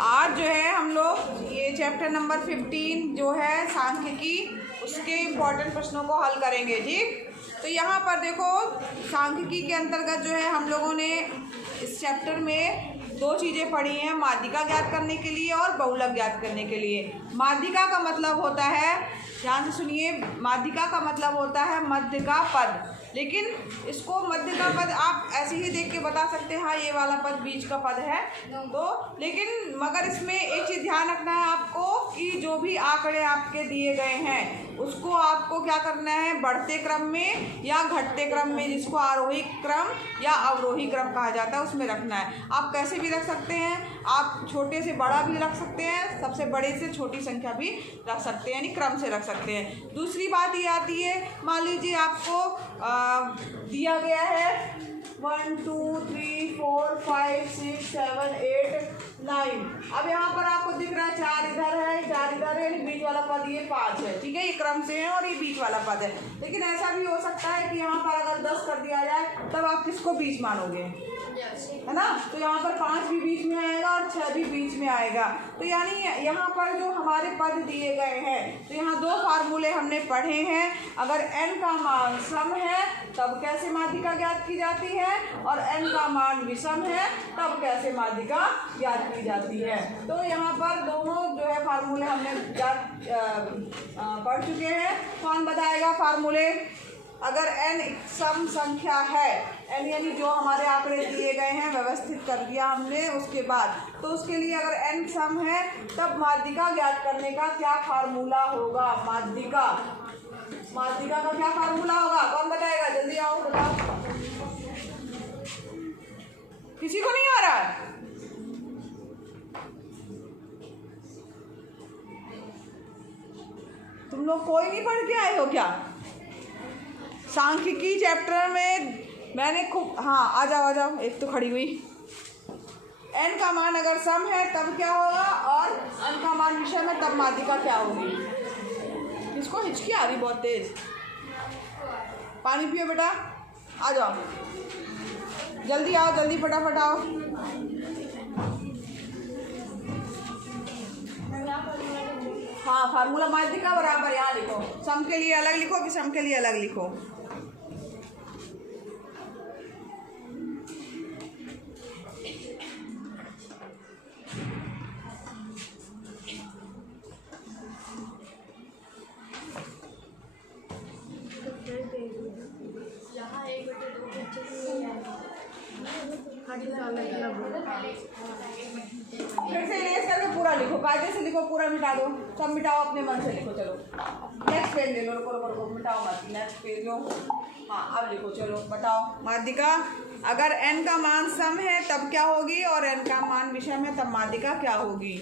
आज जो है हम लोग ये चैप्टर नंबर 15 जो है सांख्यिकी, उसके इम्पोर्टेंट प्रश्नों को हल करेंगे। ठीक, तो यहाँ पर देखो सांख्यिकी के अंतर्गत जो है हम लोगों ने इस चैप्टर में दो चीज़ें पढ़ी हैं, माध्यिका ज्ञात करने के लिए और बहुलक ज्ञात करने के लिए। माध्यिका का मतलब होता है, ध्यान से सुनिए, माध्यिका का मतलब होता है मध्य का पद। लेकिन इसको मध्य का पद आप ऐसे ही देख के बता सकते हैं, हाँ ये वाला पद बीच का पद है तो, लेकिन मगर इसमें एक चीज़ ध्यान रखना है आपको कि जो भी आंकड़े आपके दिए गए हैं उसको आपको क्या करना है, बढ़ते क्रम में या घटते क्रम में, जिसको आरोही क्रम या अवरोही क्रम कहा जाता है, उसमें रखना है। आप कैसे भी रख सकते हैं, आप छोटे से बड़ा भी रख सकते हैं, सबसे बड़े से छोटी संख्या भी रख सकते हैं, यानी क्रम से रख सकते हैं। दूसरी बात ये आती है, मान लीजिए आपको दिया गया है 1 2 3 4 5 6 7 8 9। अब यहाँ पर आपको दिख रहा है 4 इधर है, 4 इधर है, यानी बीच वाला पद ये 5 है। ठीक है, ये क्रम से है और ये बीच वाला पद है। लेकिन ऐसा भी हो सकता है कि यहाँ पर अगर 10 कर दिया जाए तब आप किसको बीच मानोगे, है ना? तो यहाँ पर 5 भी बीच में आएगा और 6 भी बीच में आएगा। तो यानी यहाँ पर जो हमारे पद दिए गए हैं, तो यहाँ दो फार्मूले हमने पढ़े हैं। अगर n का मान सम है तब कैसे माध्यिका ज्ञात की जाती है, और n का मान विषम है तब कैसे माध्यिका ज्ञात की जाती है। तो यहाँ पर दोनों जो है फार्मूले हमने पढ़ चुके हैं। कौन बताएगा फार्मूले? अगर n सम संख्या है, n यानी जो हमारे आंकड़े दिए गए हैं व्यवस्थित कर दिया हमने उसके बाद, तो उसके लिए अगर n सम है तब माध्यिका ज्ञात करने का क्या फार्मूला होगा? माध्यिका का क्या फार्मूला होगा? कौन बताएगा? जल्दी आओ, बताओ। किसी को नहीं आ रहा है? तुम लोग कोई नहीं पढ़ के आए हो क्या? सांख्यिकी चैप्टर में मैंने खूब, हाँ आ जाओ, एक तो खड़ी हुई। n का मान अगर सम है तब क्या होगा, और n का मान विषम है तब माध्यिका क्या होगी? इसको हिचकी आ रही बहुत तेज। पानी पियो बेटा, आ जाओ, जल्दी आओ, जल्दी फटाफट आओ। हाँ, फार्मूला माध्यिका बराबर यहाँ लिखो, सम के लिए अलग लिखो, विषम के लिए अलग लिखो। फिर से इरेज करके पूरा लिखो, कायदे से लिखो, पूरा मिटा दो, सब मिटाओ, अपने मन से लिखो। चलो नेक्स्ट पेज ले लो, रुको मिटाओ मत, नेक्स्ट पेज लो। हाँ अब लिखो, चलो बताओ। माध्यिका अगर n का मान सम है तब क्या होगी, और n का मान विषम है तब माध्यिका क्या होगी?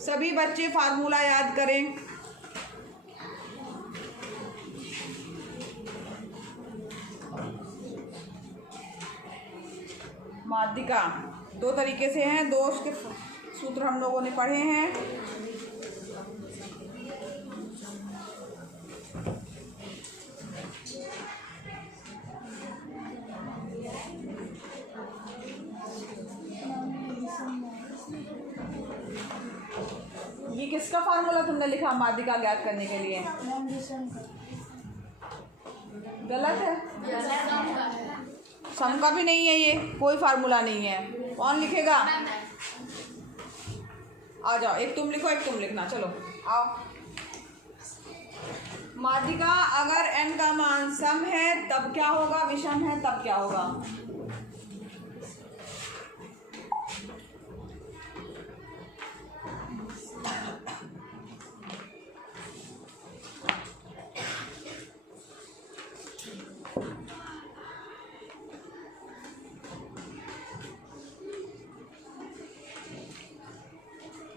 सभी बच्चे फार्मूला याद करें। माध्यिका दो तरीके से हैं, दो उसके सूत्र हम लोगों ने पढ़े हैं। ये किसका फार्मूला तुमने लिखा माध्यिका ज्ञात करने के लिए? गलत है, सम का भी नहीं है, ये कोई फार्मूला नहीं है। कौन लिखेगा? आ जाओ, एक तुम लिखो, एक तुम लिखना। चलो आओ। माध्यिका अगर n का मान सम है तब क्या होगा, विषम है तब क्या होगा?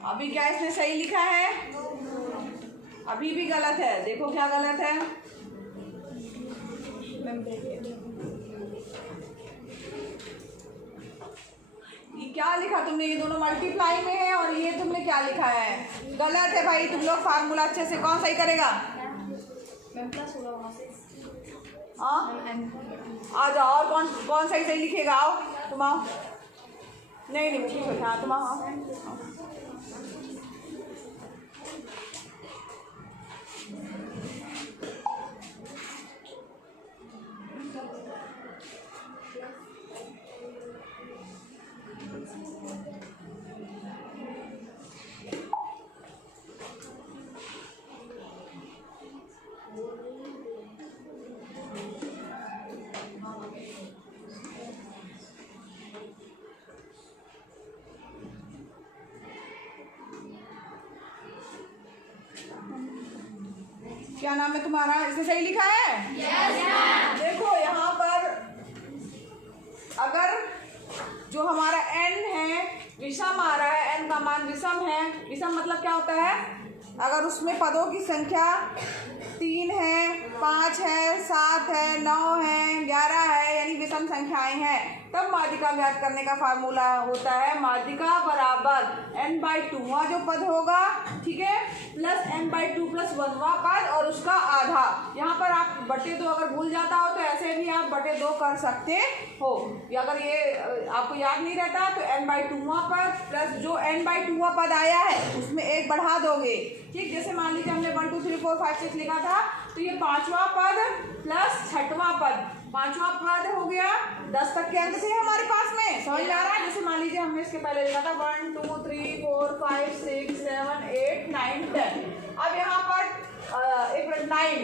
अभी क्या इसने सही लिखा है? अभी भी गलत है, देखो क्या गलत है। ये क्या लिखा तुमने? ये दोनों मल्टीप्लाई में है और ये तुमने क्या लिखा है? गलत है भाई। तुम लोग फार्मूला अच्छे से, कौन सही करेगा? हाँ आ जाओ, और कौन सही लिखेगा? आओ तुम आओ। नहीं नहीं मुझे सोचा तुम हाँ। क्या नाम है तुम्हारा? इसे सही लिखा है? yes, देखो यहाँ पर अगर जो हमारा n है विषम आ रहा है, n का मान विषम है। विषम मतलब क्या होता है? अगर उसमें पदों की संख्या 3 है, 5 है, 7 है, 9 है, 11 है, यानी विषम संख्याएं हैं, तब माध्यिका ज्ञात करने का फार्मूला होता है माध्यिका बराबर n/2वां जो पद होगा, ठीक है, प्लस n/2 + 1वां पद और उसका आधा। यहाँ पर आप बटे 2 अगर भूल जाता हो तो ऐसे भी आप बटे 2 कर सकते हो। या अगर ये आपको याद नहीं रहता तो n/2वां पद प्लस जो n/2वां पद आया है उसमें 1 बढ़ा दोगे, ठीक। जैसे मान लीजिए हमने 1 2 3 4 5 6 लिखा था, तो ये 5वां पद प्लस 6वां पद, 5वां पद हो गया। 10 तक के अंक थे हमारे पास में, समझ में आ रहा है? जैसे मान लीजिए हमने इसके पहले लिखा था 1 2 3 4 5 6 7 8 9 10। अब यहाँ पर एक मिनट 9,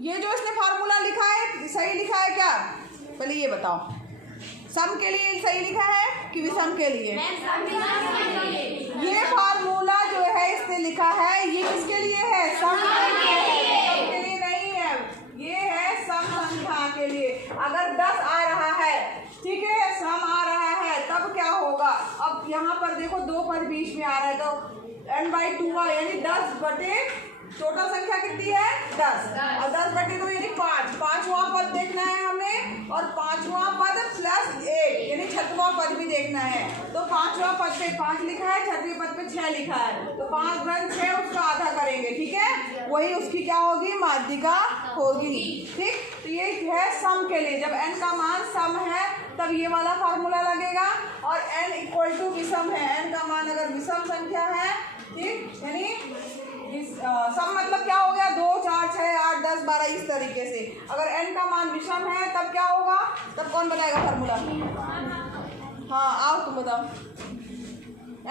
ये जो इसने फार्मूला लिखा है सही लिखा है क्या? पहले ये बताओ, सम के लिए सही लिखा है कि विषम के लिए? ये फार्मूला जो है इसने लिखा है ये किसके लिए है? सम के लिए नहीं है, ये है सम संख्या के लिए। अगर 10 आ रहा है, ठीक है, सम आ रहा है, तब क्या होगा? अब यहाँ पर देखो 2 पद बीच में आ रहा है, तो n/2 यानी 10 बटे टोटल संख्या कितनी है? 10 और 10 बटे 2 यानी 5। 5वां पद देखना है हमें और 5वां पद प्लस 1 यानी 6वां पद भी देखना है। तो 5वां पद पे 5 लिखा है, 6वें पद पे 6 लिखा है, तो 5 × 6 उसका आधा करेंगे, ठीक है, वही उसकी क्या होगी? माध्यिका होगी, ठीक। तो ये है सम के लिए, जब n का मान सम है तब ये वाला फार्मूला लगेगा। और n = विषम है, n का मान अगर विषम संख्या है, ठीक, यानी सम मतलब क्या हो गया? 2 4 6 8 10 12 इस तरीके से। अगर n का मान विषम है तब क्या होगा? तब कौन बताएगा फार्मूला? हाँ आओ तुम बताओ।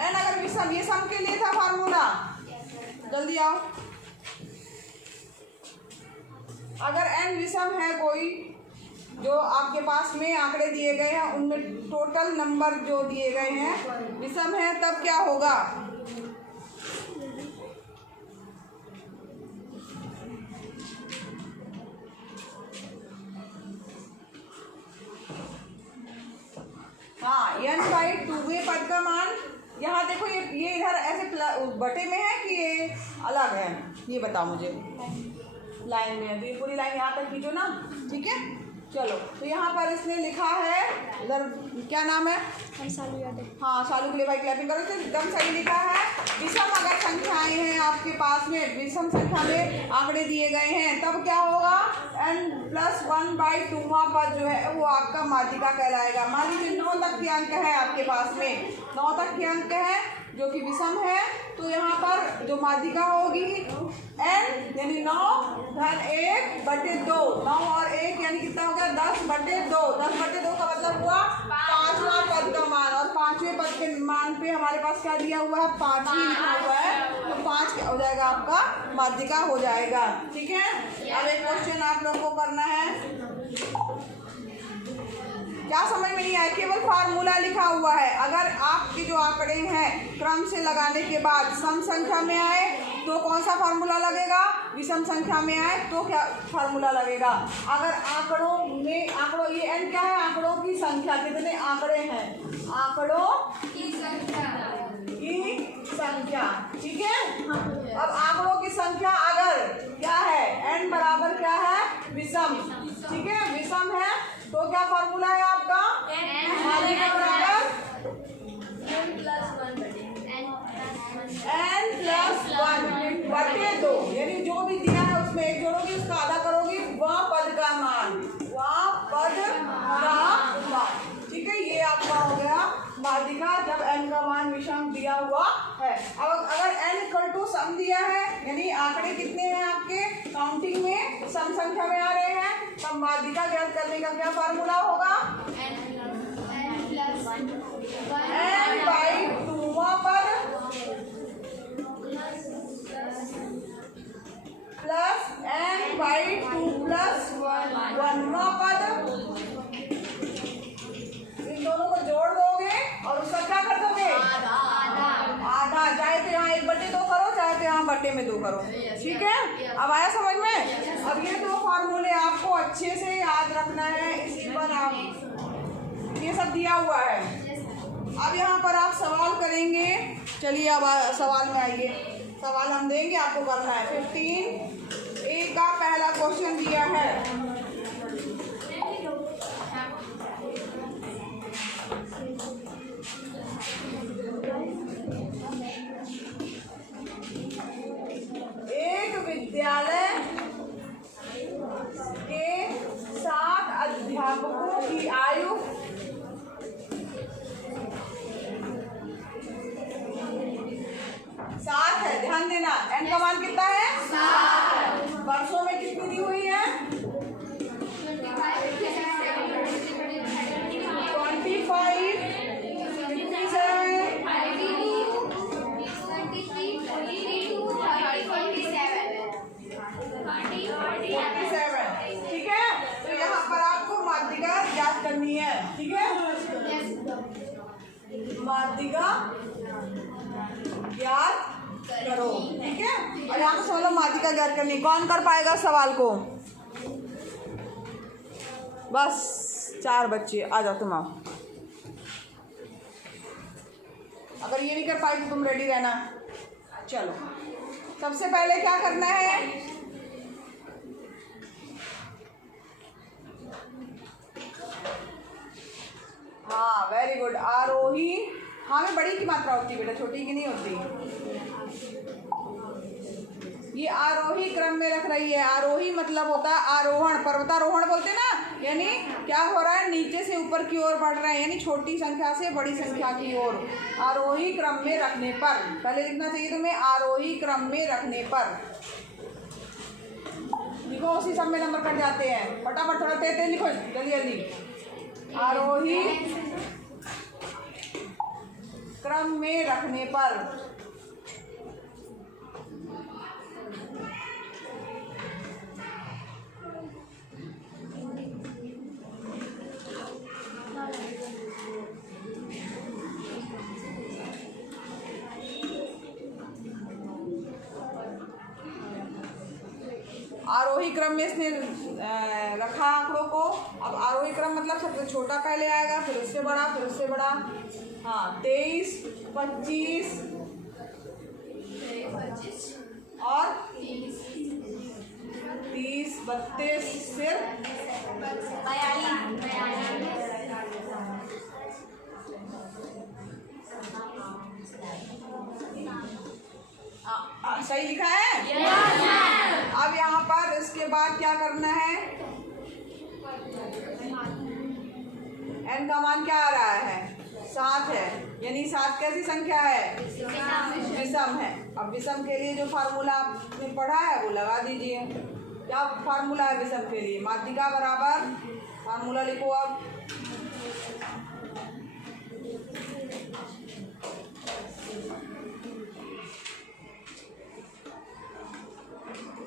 n अगर विषम, ये सम के लिए था फार्मूला, जल्दी आओ। अगर n विषम है कोई, जो आपके पास में आंकड़े दिए गए हैं उनमें टोटल नंबर जो दिए गए हैं विषम है, तब क्या होगा? हाँ, n/2वें पद का मान यहाँ देखो, ये इधर ऐसे बटे में है कि ये अलग है? ये बताओ मुझे। लाइन में है तो ये पूरी लाइन यहाँ तक खींचो ना, ठीक है। चलो, तो यहाँ पर इसने लिखा है, इधर क्या नाम है? सालू यादव। हाँ, सालू के लिए भाई क्लैपिंग करो, एकदम सही लिखा है। विषम अगर संख्याएं हैं आपके पास में, विषम संख्या में आंकड़े दिए गए हैं, तब क्या होगा? n+1/2वां पद जो है वो आपका माध्यिका कहलाएगा। मान लीजिए 9 तक के अंक है आपके पास में, 9 तक के अंक है जो कि विषम है, तो यहाँ पर जो माध्यिका होगी n यानी 9 धन 1 बटे 2, 9 और 1 यानी कितना हो गया? 10 बटे 2। 10 बटे 2 का मतलब हुआ 5वां पद का मान, और 5वें पद के मान पे हमारे पास क्या दिया हुआ है? 5 ही लिखा हुआ है, तो 5 क्या हो जाएगा? आपका माध्यिका हो जाएगा, ठीक है। अब एक क्वेश्चन आप लोग को करना है, क्या समझ में नहीं आया? केवल फार्मूला लिखा हुआ है। अगर आपके जो आंकड़े हैं क्रम से लगाने के बाद सम संख्या में आए तो कौन सा फार्मूला लगेगा? विषम संख्या में आए तो क्या फार्मूला लगेगा? अगर आंकड़ों ये n क्या है? आंकड़ों की संख्या, कितने आंकड़े हैं? आंकड़ों की संख्या, ठीक है। अब आंकड़ों की संख्या अगर क्या है? n बराबर क्या है? विषम, ठीक है, विषम है तो क्या फार्मूला है आपका? माध्यिका बराबर n+1 बटे 2, यानी जो भी दिया है उसमें 1 जोड़ोगी, उसका आधा करोगी, वह पद का मान, वह पद का मान। माध्यिका जब n का मान विषम दिया हुआ है। अब अगर n इक्वल टू सम दिया है, यानी आंकड़े कितने हैं आपके काउंटिंग में सम संख्या में आ रहे हैं, तब माध्यिका ज्ञात करने का क्या फार्मूला होगा? n बाई 2वां पद प्लस n बाई 2 प्लस 1वां पद, इन दोनों को जोड़ दोगे और उसका क्या कर दोगे? आधा। चाहे तो यहाँ 1/2 करो, चाहे तो यहाँ बट्टे में 2 करो। ठीक है, अब आया समझ में? अब ये दो फार्मूले आपको अच्छे से याद रखना है, इसी पर आप ये सब दिया हुआ है। अब यहाँ पर आप सवाल करेंगे। चलिए अब सवाल में आइए, सवाल हम देंगे, आपको करना है। 15A का पहला क्वेश्चन दिया है। एक विद्यालय के 7 अध्यापकों की आयु 7 है। ध्यान देना, n का मान कितना है? 7। वर्षों में कितनी दी हुई है? 47। ठीक है, तो यहाँ पर आपको माध्यिका ज्ञात करनी है। ठीक है, माध्यिका ज्ञात करो। ठीक है, और यहाँ पर सोलो माध्यिका ज्ञात करनी। कौन कर पाएगा सवाल को? बस 4 बच्चे, आ जाओ तुम। आओ, अगर ये नहीं कर पाई तो तुम रेडी रहना। चलो, सबसे पहले क्या करना है? हाँ, वेरी गुड। आरोही, हाँ में बड़ी की मात्रा होती है बेटा, छोटी की नहीं होती। ये आरोही क्रम में रख रही है। आरोही मतलब होता है आरोहण, पर्वतारोहण बोलते हैं ना, यानी क्या हो रहा है? नीचे से ऊपर की ओर बढ़ रहे हैं, यानी छोटी संख्या से बड़ी संख्या की ओर। आरोही क्रम में रखने पर, पहले लिखना चाहिए तुम्हें, आरोही क्रम में रखने पर। लिखो, उसी सब में नंबर कट जाते हैं। फटाफट थोड़ा तेज तेज लिखो, जल्दी जल्दी। आरोही क्रम में रखने पर। आरोही क्रम में इसने रखा आंकड़ों को। अब आरोही क्रम मतलब सबसे छोटा पहले आएगा, फिर उससे बड़ा, फिर उससे बड़ा। हाँ, 23, 25 और 30, 32, फिर 42। सही लिखा है? अब यहाँ पर इसके बाद क्या करना है? n का मान क्या आ रहा है? 7 है, यानी 7 कैसी संख्या है? विषम है। अब विषम के लिए जो फार्मूला आपने पढ़ा है वो लगा दीजिए। क्या फार्मूला है विषम के लिए? माध्यिका बराबर, फार्मूला लिखो अब।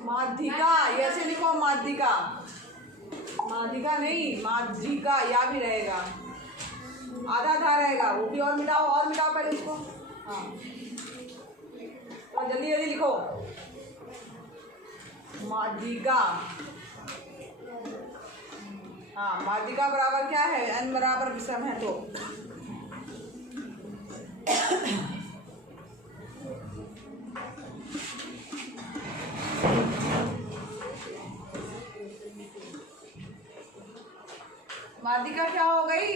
माध्यिका, ऐसे लिखो, माध्यिका, माध्यिका नहीं, माध्यिका, या भी रहेगा, आधा आधा रहेगा, वो भी। और मिटाओ, और मिटाओ पहले इसको। हाँ, और जल्दी जल्दी लिखो। माध्यिका, हाँ, माध्यिका बराबर क्या है? n बराबर विषम है तो। माध्यिका क्या हो गई?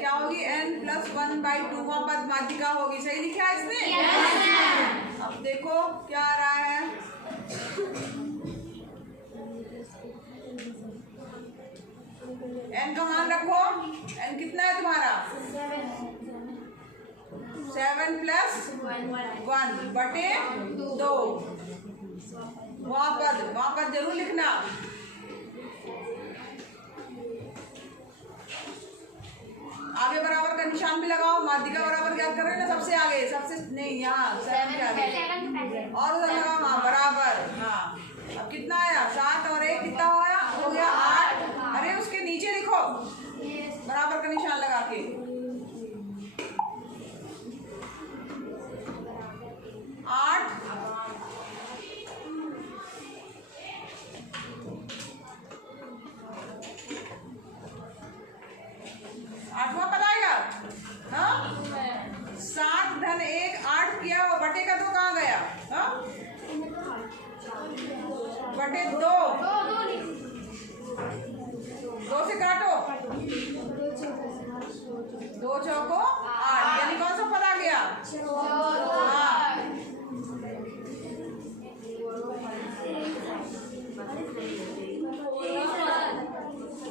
क्या होगी? n+1/2वां पद माध्यिका होगी। सही लिखा है इसने? yes, अब देखो क्या आ रहा है। n का मान रखो। n कितना है तुम्हारा? 7 + 1 बटे 2। वहाँ पद जरूर लिखना। आगे बराबर का निशान भी लगाओ। माध्यिका बराबर याद कर रहे हैं ना, सबसे आगे, सबसे नहीं, यहाँ 7 के आगे और उधर लगाओ। हाँ बराबर। हाँ अब कितना आया? 7 और 1 कितना हो गया 8। अरे उसके नीचे लिखो बराबर का निशान लगा के। 8 8वां पद आएगा। हाँ 7 धन 1 8 किया, वो बटे का 2 कहाँ गया? हाँ बटे 2 से काटो। 2 चौको 8, यानी कौन सा पद आ गया? हाँ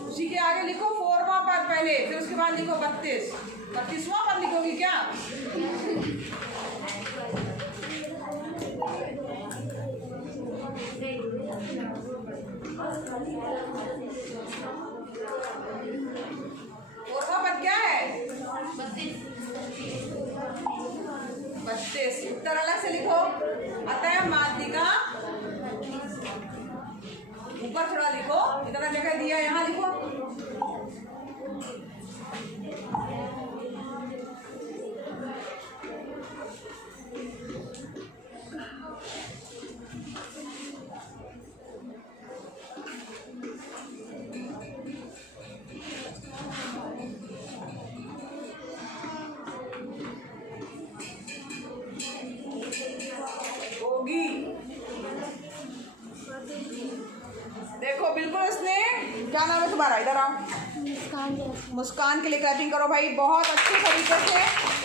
उसी के आगे लिखो 4वां पद पहले, फिर उसके बाद लिखो 32वां पद लिखोगी क्या? फोरवां पद क्या है? 32। उत्तर अलग से लिखो। अतः माध्यिका ऊपर थोड़ा लिखो, इतना जगह दिया यहाँ लिखो। देखो बिल्कुल इसने, क्या नाम है तुम्हारा? इधर आओ। मुस्कान के लिए क्लैपिंग करो भाई। बहुत अच्छे तरीके से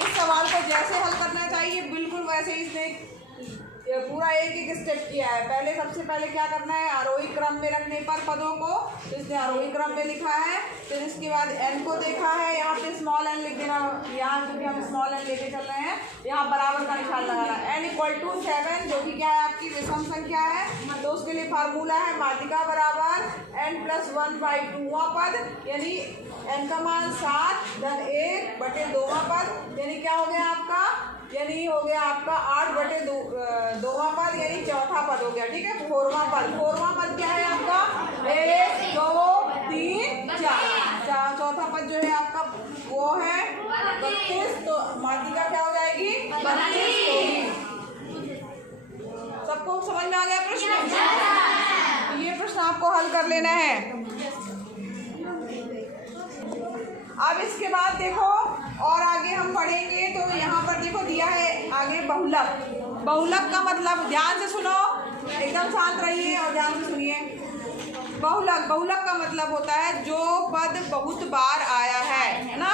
इस सवाल को जैसे हल करना चाहिए बिल्कुल वैसे इसने पूरा एक स्टेप किया है। पहले सबसे पहले क्या करना है? आरोही क्रम में रखने पर पदों को, तो इसने आरोही क्रम में लिखा है। फिर इसके बाद n को देखा है, यहाँ पे स्मॉल n लिख देना। यहाँ क्योंकि हम स्मॉल n लेके चल रहे हैं, यहाँ बराबर का निशान लगाना। n = 7 जो कि क्या है? आपकी विषम संख्या है, तो उसके लिए फार्मूला है माध्यिका बराबर n + 1/2वां पद, यानी n का मान 7 धन 1 बटे 2वां पद, यानी क्या हो गया आपका? यानी हो गया आपका 8 बटे 2वां पद, यानी चौथा पद हो गया। ठीक है, 4वां पद क्या है आपका? 1 2 3 4। चौथा पद जो है आपका वो है 32। तो माध्यिका क्या हो जाएगी? 32 होगी। सबको समझ में आ गया प्रश्न? ये प्रश्न आपको हल कर लेना है। अब इसके बाद देखो और आगे हम पढ़ेंगे, तो यहाँ पर देखो दिया है आगे बहुलक। बहुलक का मतलब, ध्यान से सुनो, एकदम शांत रहिए और ध्यान से सुनिए। बहुलक का मतलब होता है जो पद बहुत बार आया है ना।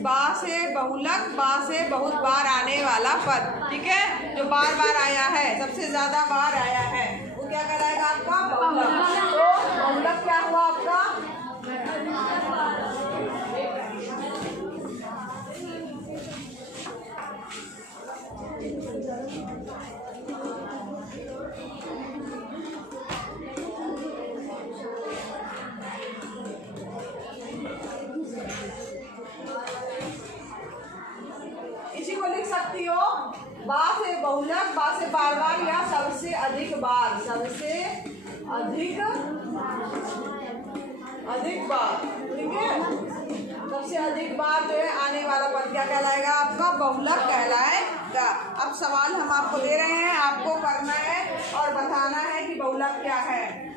बा से बहुलक, बा से बहुत बार आने वाला पद, ठीक है, जो बार बार आया है, सबसे ज्यादा बार आया है, वो क्या कहलाएगा आपका? बहुलक। तो बहुलक क्या हुआ आपका? इसी को लिख सकती हो बा से बहुलक, बा से बार बार, या सबसे अधिक बार, सबसे अधिक बार, ठीक है। सबसे अधिक बार जो है आने वाला पद क्या कहलाएगा आपका? बहुलक कहलाएगा। अब सवाल हम आपको दे रहे हैं, आपको करना है और बताना है कि बहुलक क्या है।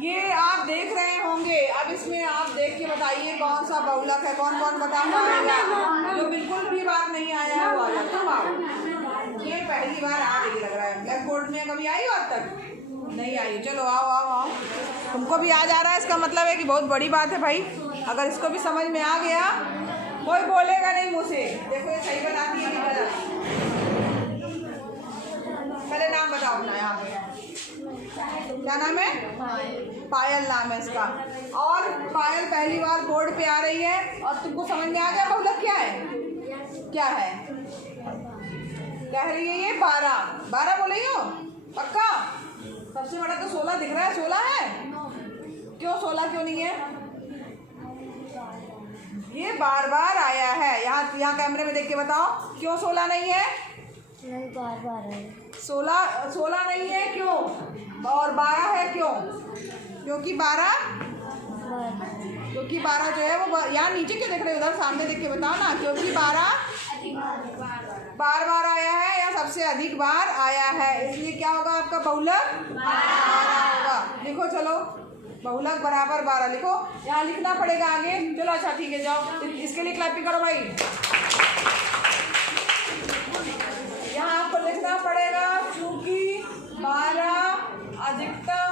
ये आप देख रहे होंगे, अब इसमें आप देख के बताइए कौन सा बहुलक है। कौन कौन बता पाएगा? जो बिल्कुल भी बार नहीं आया है वो वाला, तुम आओ। ये पहली बार आ रही लग रहा है। ब्लैक बोर्ड में कभी आई हो अब तक? नहीं आई। चलो आओ आओ आओ, तुमको भी आ जा रहा है, इसका मतलब है कि बहुत बड़ी बात है भाई। अगर इसको भी समझ में आ गया, कोई बोलेगा नहीं मुँह से। देखो ये सही बताती है कि गलत। पहले क्या नाम है? पायल नाम है इसका। और पायल पहली बार बोर्ड पे आ रही है और तुमको समझ में आ गया बहुलक क्या है? क्या है कह रही है ये? 12 बोल रही हो? पक्का? सबसे बड़ा तो 16 दिख रहा है। 16 है? क्यों 16 क्यों नहीं है? ये बार बार आया है। यहाँ कैमरे में देख के बताओ क्यों 16 नहीं है? बार बार है। 16 नहीं है क्यों? और 12 है क्यों? क्योंकि 12 जो है वो यहाँ नीचे क्यों देख रहे हो? उधर सामने देख के बताओ ना। क्योंकि 12 बार आया है या सबसे अधिक बार आया है, इसलिए क्या होगा आपका? बहुलक 12 होगा। लिखो चलो, बहुलक बराबर 12 लिखो। यहाँ लिखना पड़ेगा आगे। चलो अच्छा ठीक है, जाओ इसके लिए क्लैपिंग करो भाई। यहाँ आपको लिखना पड़ेगा चूंकि 12 अधिकतम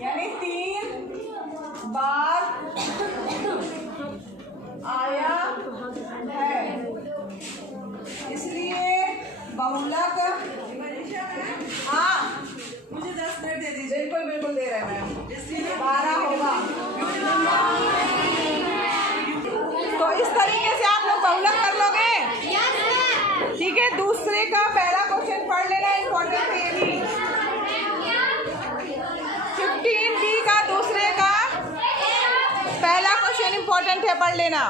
यानी 3 बार आया है, इसलिए बहुलक। हाँ मुझे 10 मिनट दे दीजिए। बिल्कुल दे रहे हैं मैम। इसलिए 12 होगा। तो इस तरीके से आप लोग बहुलक कर लोगे, ठीक है। दूसरे का पहला क्वेश्चन पढ़ लेना, इम्पोर्टेंट है ये भी। 15B का दूसरे का पहला क्वेश्चन इम्पोर्टेंट है, पढ़ लेना।